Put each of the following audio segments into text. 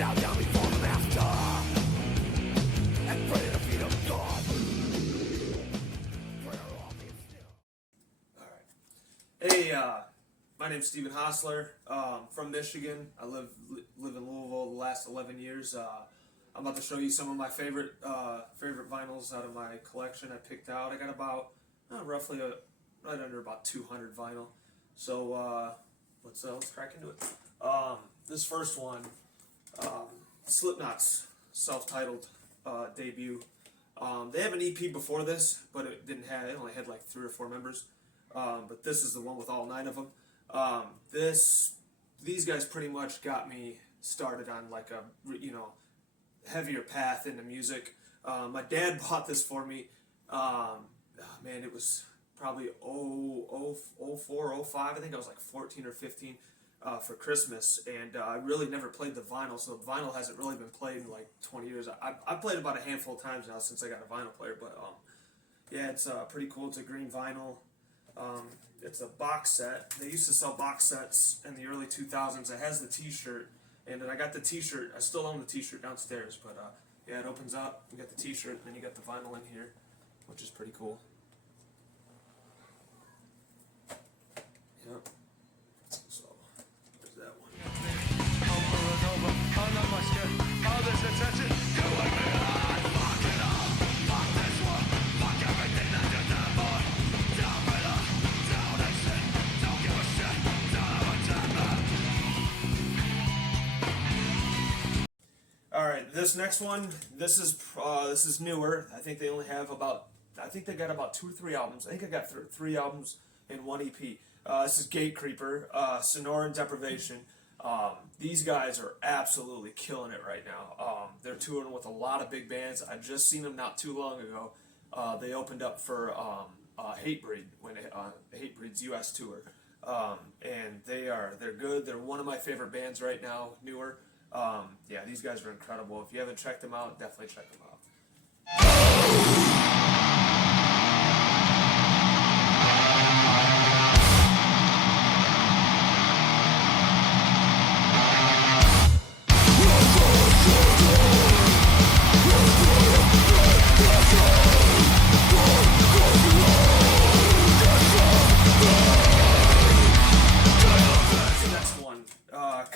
bow down before the master and pray to the feet of God. Hey, my name's Steven Hosler, from Michigan. I live in Louisville the last 11 years. I'm about to show you some of my favorite vinyls out of my collection I picked out. I got about roughly right under about 200 vinyl. So let's crack into it. This first one, Slipknot's self-titled debut. They have an EP before this, but it only had like 3 or 4 members. But this is the one with all 9 of them. These guys pretty much got me started on like a heavier path into music. My dad bought this for me. Man, it was probably 04, 05. I think I was like 14 or 15 for Christmas, and I really never played the vinyl, so the vinyl hasn't really been played in like 20 years. I played about a handful of times now since I got a vinyl player, but yeah, it's pretty cool. It's a green vinyl. It's a box set. They used to sell box sets in the early 2000s. It has the t-shirt, and then I got the t-shirt. I still own the t-shirt downstairs, but yeah, it opens up. You got the t-shirt, and then you got the vinyl in here, which is pretty cool. Yep. So, there's that one. Alright, this next one, this is newer. I think they only have I think they got about 2 or 3 albums. I think I got 3 albums in 1 EP. This is Gatecreeper, Sonora and Deprivation. These guys are absolutely killing it right now. They're touring with a lot of big bands. I just seen them not too long ago. They opened up for Hatebreed when Hatebreed's U.S. tour, and they're good. They're one of my favorite bands right now, newer. Yeah, these guys are incredible. If you haven't checked them out, definitely check them out.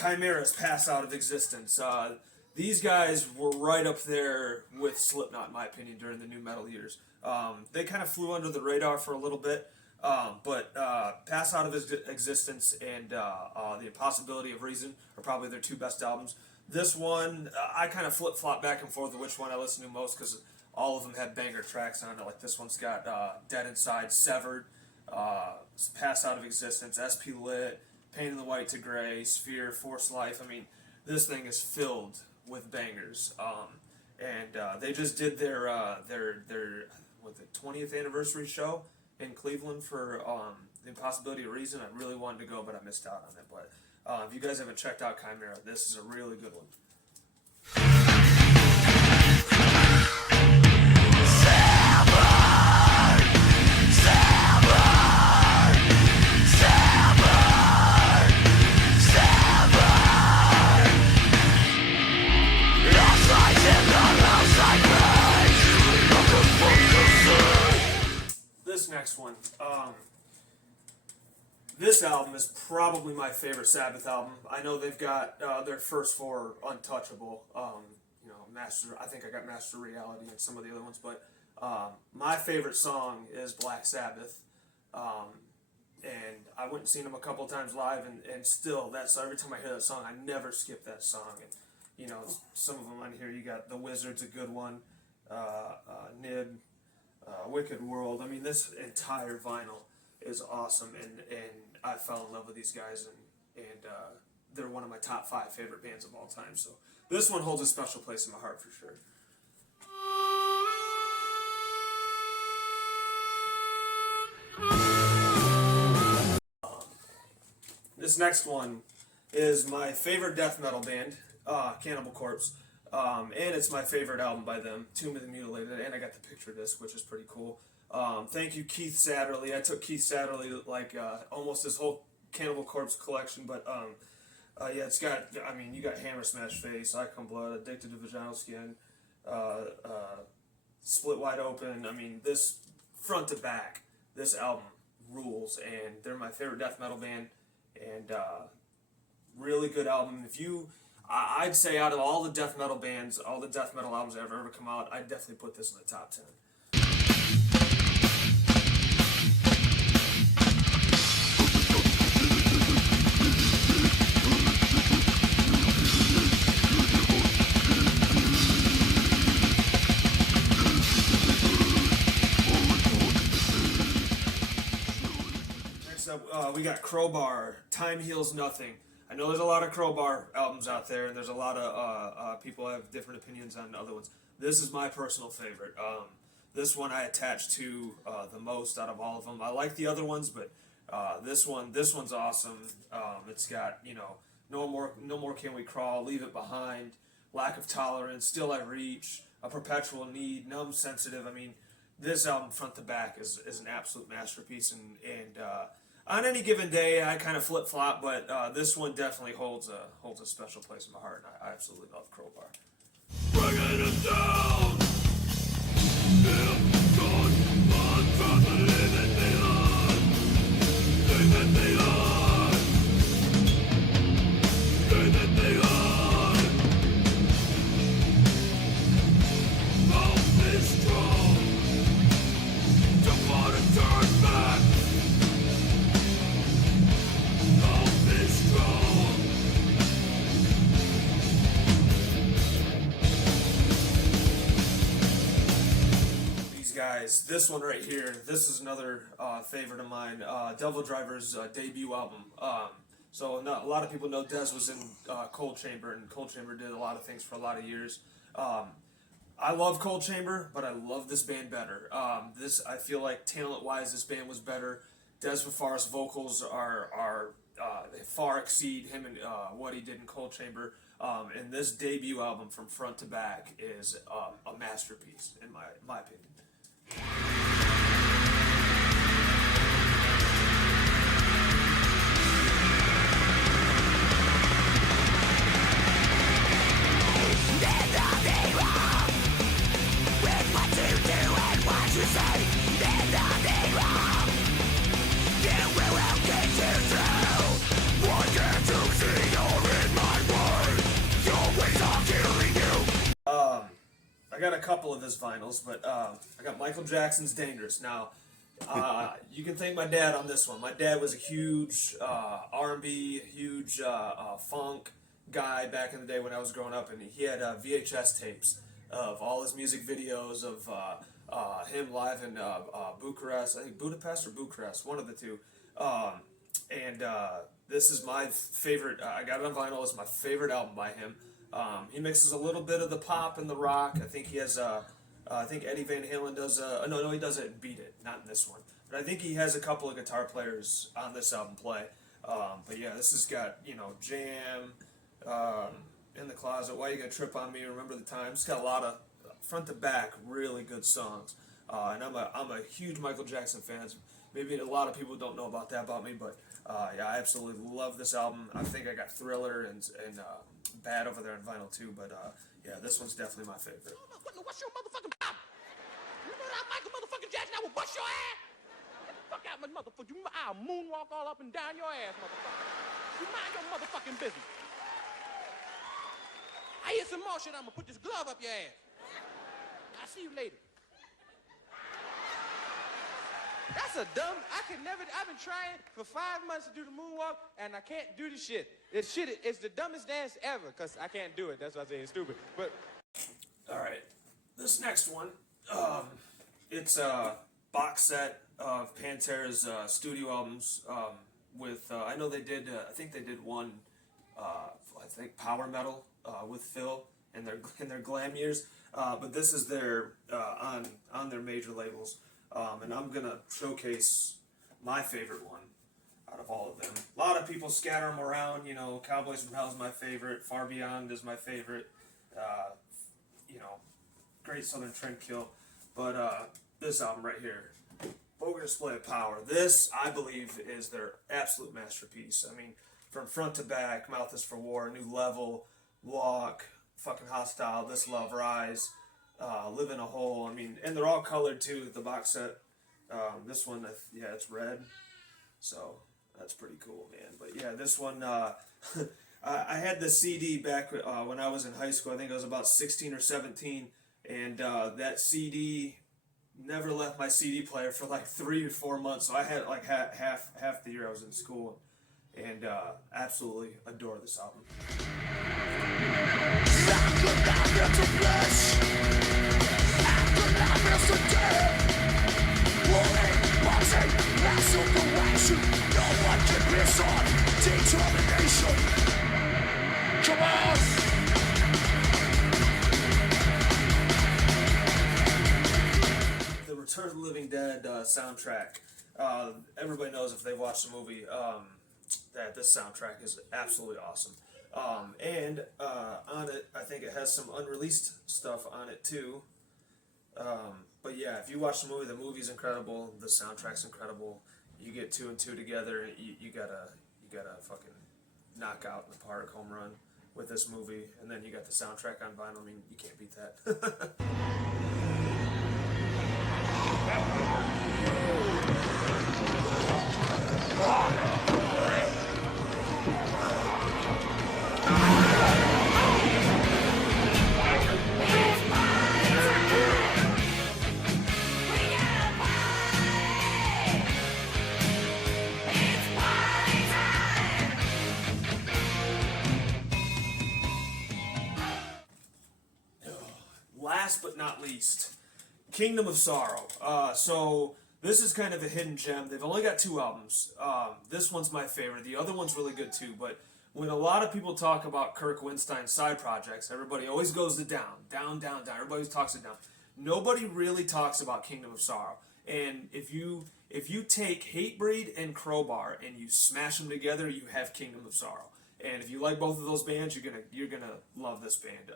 Chimera's Pass Out of Existence. These guys were right up there with Slipknot, in my opinion, during the new metal years. They kind of flew under the radar for a little bit, but Pass Out of Existence and The Impossibility of Reason are probably their 2 best albums. This one, I kind of flip-flop back and forth with which one I listen to most, because all of them had banger tracks on it. Like this one's got Dead Inside, Severed, Pass Out of Existence, SP Lit, Pain in the White to Gray, Sphere, Force Life. I mean, this thing is filled with bangers. And they just did their 20th anniversary show in Cleveland for The Impossibility of Reason. I really wanted to go, but I missed out on it. But if you guys haven't checked out Chimera, this is a really good one. This next one, this album is probably my favorite Sabbath album. I know they've got their first 4 untouchable. I think I got Master Reality and some of the other ones, but my favorite song is Black Sabbath. And I went and seen them a couple times live, and still, every time I hear that song, I never skip that song. And some of them on here, you got The Wizard's a good one, Nib. Wicked World. I mean, this entire vinyl is awesome, and I fell in love with these guys, and they're one of my top 5 favorite bands of all time. So this one holds a special place in my heart for sure. This next one is my favorite death metal band, Cannibal Corpse. And it's my favorite album by them, Tomb of the Mutilated, and I got the picture disc, which is pretty cool. Thank you, Keith Satterley. I took Keith Satterley like almost his whole Cannibal Corpse collection, but Yeah, it's got. I mean, you got Hammer Smash Face, Icon Blood, Addicted to Vaginal Skin, Split Wide Open. I mean, this front to back, this album rules, and they're my favorite death metal band, and really good album. If you, I'd say out of all the death metal bands, all the death metal albums that have ever come out, I'd definitely put this in the top 10. Next up, we got Crowbar, Time Heals Nothing. I know there's a lot of Crowbar albums out there, and there's a lot of people have different opinions on other ones. This is my personal favorite. This one I attach to the most out of all of them. I like the other ones, but this one's awesome. It's got, you know, no more Can We Crawl, Leave It Behind, Lack of Tolerance, Still I Reach, A Perpetual Need, Numb Sensitive. I mean, this album front to back is an absolute masterpiece, and on any given day I kind of flip flop, but this one definitely holds a special place in my heart, and I absolutely love Crowbar. Bringing it down. If God wants to leave it behind, leave it behind, leave it behind. Don't be strong. Don't want to turn back. Don't be strong. Guys, this one right here, this is another favorite of mine, Devil Driver's debut album. So a lot of people know Dez was in Cold Chamber, and Cold Chamber did a lot of things for a lot of years. I love Cold Chamber, but I love this band better. I feel like talent-wise, this band was better. Dez Fafar's vocals are they far exceed him and what he did in Cold Chamber. And this debut album from front to back is a masterpiece, in my opinion. I got a couple of his vinyls, but I got Michael Jackson's Dangerous. Now, you can thank my dad on this one. My dad was a huge R&B, huge funk guy back in the day when I was growing up, and he had VHS tapes of all his music videos of him live in Bucharest, I think Budapest or Bucharest, one of the two. This is my favorite. I got it on vinyl. It's my favorite album by him. He mixes a little bit of the pop and the rock. I think he has I think Eddie Van Halen does no, he does it in Beat It, not in this one. But I think he has a couple of guitar players on this album play. But yeah, this has got, you know, Jam, In the Closet, Why You Gonna Trip on Me, Remember the Time. It's got a lot of front to back really good songs. And I'm a huge Michael Jackson fan. Maybe a lot of people don't know about that about me, but yeah, I absolutely love this album. I think I got Thriller and Bad over there on vinyl too, but yeah, this one's definitely my favorite. What's your motherfucking problem? You know that I'm Michael motherfucking Jackson, I will bust your ass. Get the fuck out, my motherfucker. I'll moonwalk all up and down your ass, motherfucker. You mind your motherfucking business. I hear some more shit, I'm gonna put this glove up your ass. I'll see you later. That's a dumb, I've been trying for 5 months to do the moonwalk, and I can't do the shit. It's the dumbest dance ever, because I can't do it. That's why I say it's stupid. But Alright, this next one, it's a box set of Pantera's studio albums with, I know they did, I think they did one, Power Metal with Phil in their glam years, but this is their, on their major labels. And I'm going to showcase my favorite one out of all of them. A lot of people scatter them around, you know, Cowboys from Hell is my favorite, Far Beyond is my favorite, you know, Great Southern Trendkill, but this album right here, Vulgar Display of Power, this, I believe, is their absolute masterpiece. I mean, from front to back. Mouth is for War, New Level, Walk, fucking Hostile, This Love, Rise, Live in a Hole. I mean, and they're all colored too. The box set. This one, yeah, it's red. So that's pretty cool, man. But yeah, this one, I had the CD back when I was in high school. I think I was about 16 or 17, and that CD never left my CD player for like 3 or 4 months. So I had like half the year I was in school, and absolutely adore this album. Come on! The Return of the Living Dead soundtrack. Everybody knows if they watched the movie that this soundtrack is absolutely awesome. And on it, I think it has some unreleased stuff on it too. But yeah, if you watch the movie's incredible. The soundtrack's incredible. You get 2 and 2 together, you gotta fucking knock out in the park, home run with this movie. And then you got the soundtrack on vinyl. I mean, you can't beat that. Last but not least, Kingdom of Sorrow. So this is kind of a hidden gem. They've only got 2 albums. This one's my favorite. The other one's really good too. But when a lot of people talk about Kirk Windstein's side projects, everybody always goes to down. Everybody always talks it down. Nobody really talks about Kingdom of Sorrow. And if you take Hatebreed and Crowbar and you smash them together, you have Kingdom of Sorrow. And if you like both of those bands, you're gonna love this band.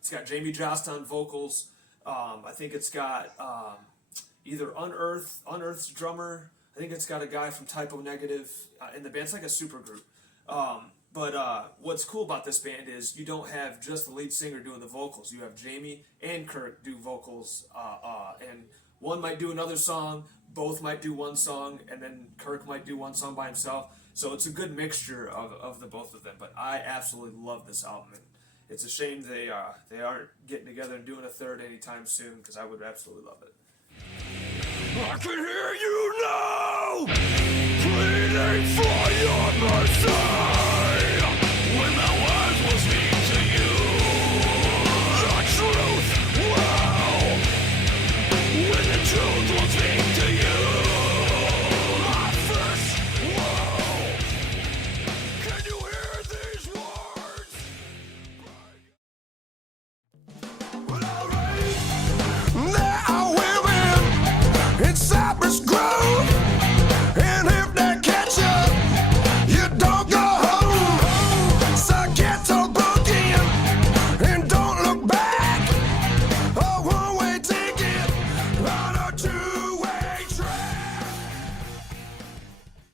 It's got Jamie Jost on vocals. I think it's got either Unearth's drummer. I think it's got a guy from Typo Negative in the band. It's like a super group. But what's cool about this band is you don't have just the lead singer doing the vocals. You have Jamie and Kirk do vocals, and one might do another song, both might do one song, and then Kirk might do one song by himself. So it's a good mixture of the both of them. But I absolutely love this album. And it's a shame they aren't getting together and doing a third anytime soon, because I would absolutely love it. I can hear you now, pleading for your mercy.